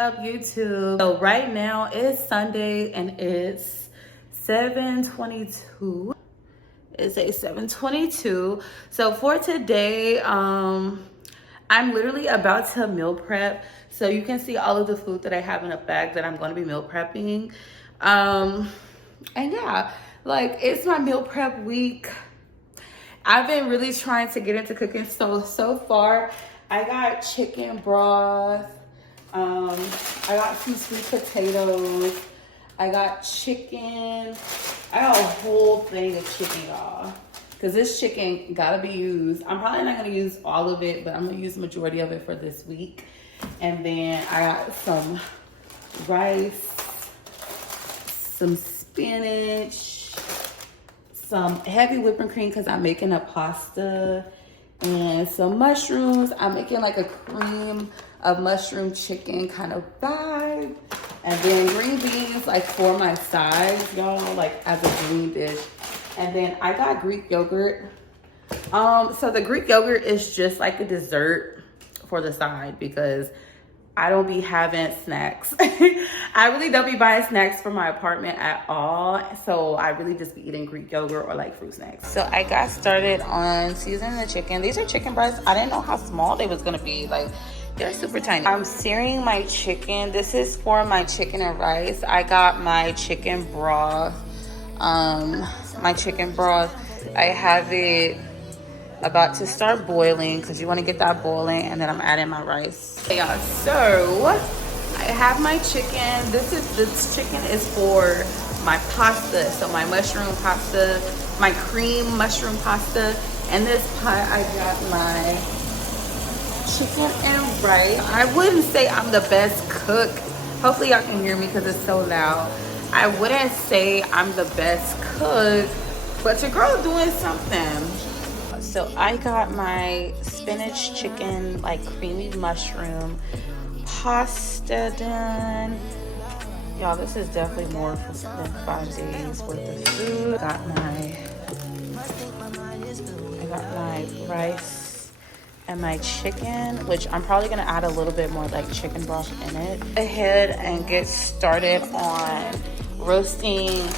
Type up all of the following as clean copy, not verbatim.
up, YouTube? So right now it's Sunday and it's 7:22. It's a 7:22. So for today, I'm literally about to meal prep. So you can see all of the food that I have in a bag that I'm going to be meal prepping. And yeah, like it's my meal prep week. I've been really trying to get into cooking. So far, I got chicken broth. I got some sweet potatoes. I got chicken. I got a whole thing of chicken, y'all. Because this chicken gotta be used. I'm probably not gonna use all of it, but I'm gonna use the majority of it for this week. And then I got some rice, some spinach, some heavy whipping cream because I'm making a pasta, and some mushrooms. I'm making like a cream of mushroom chicken kind of vibe. And then green beans like for my sides, y'all, like as a green dish. And then I got Greek yogurt. So the Greek yogurt is just like a dessert for the side because I don't be having snacks. I really don't be buying snacks for my apartment at all. So I really just be eating Greek yogurt or like fruit snacks. So I got started on seasoning the chicken. These are chicken breasts. I didn't know how small they was gonna be. Like, they're super tiny. I'm searing my chicken. This is for my chicken and rice. I got my chicken broth. My chicken broth, I have it about to start boiling because you want to get that boiling, and then I'm adding my rice. Hey y'all, so I have my chicken. This chicken is for my pasta. So my mushroom pasta, my cream mushroom pasta. And this pot, I got my chicken and rice. I wouldn't say I'm the best cook. Hopefully y'all can hear me because it's so loud. I wouldn't say I'm the best cook, but your girl doing something. So I got my spinach chicken, like creamy mushroom pasta done. Y'all, this is definitely more than 5 days worth of food. I got my rice and my chicken, which I'm probably gonna add a little bit more like chicken broth in it. Ahead and get started on roasting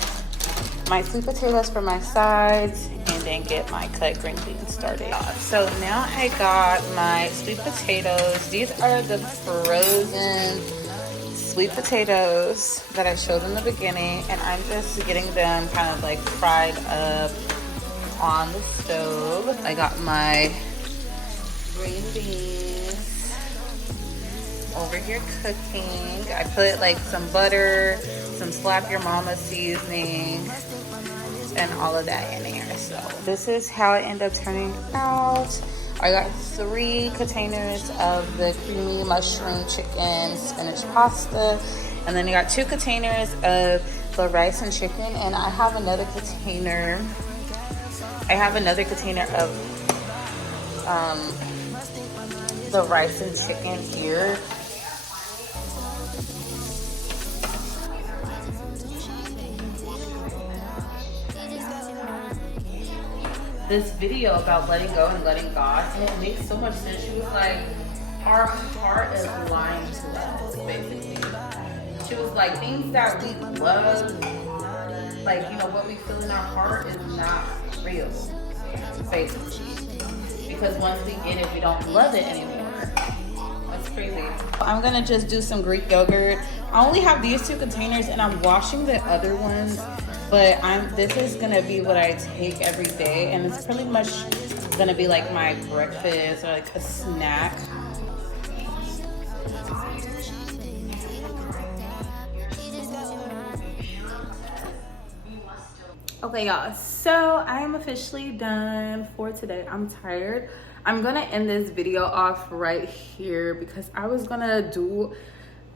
my sweet potatoes for my sides, and then get my cut green beans started. So now I got my sweet potatoes. These are the frozen sweet potatoes that I showed in the beginning, and I'm just getting them kind of like fried up on the stove. I got my green beans over here cooking. I put like some butter, some Slap Your Mama seasoning, and all of that in there. So this is how it ended up turning out. I got 3 containers of the creamy mushroom chicken spinach pasta, and then I got 2 containers of the rice and chicken, and I have another container of the rice and chicken here. This video about letting go and letting God, and it makes so much sense. She was like, our heart is lying to us, basically. She was like, things that we love, like, you know, what we feel in our heart is not real, basically. Because once we get it, we don't love it anymore. That's crazy. I'm gonna just do some Greek yogurt. I only have these 2 containers, and I'm washing the other ones. But this is gonna be what I take every day, and it's pretty much gonna be like my breakfast or like a snack. Okay, y'all, so I'm officially done for today. I'm tired. I'm gonna end this video off right here because I was gonna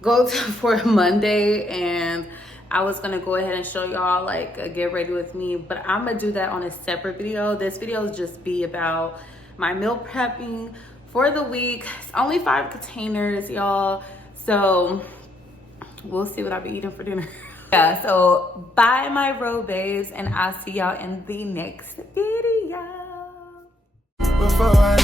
go for Monday, and I was gonna go ahead and show y'all like a get ready with me, but I'm gonna do that on a separate video. This video will just be about my meal prepping for the week. It's only 5 containers, y'all, so we'll see what I'll be eating for dinner. Yeah, so bye my row babes, and I'll see y'all in the next video. Before I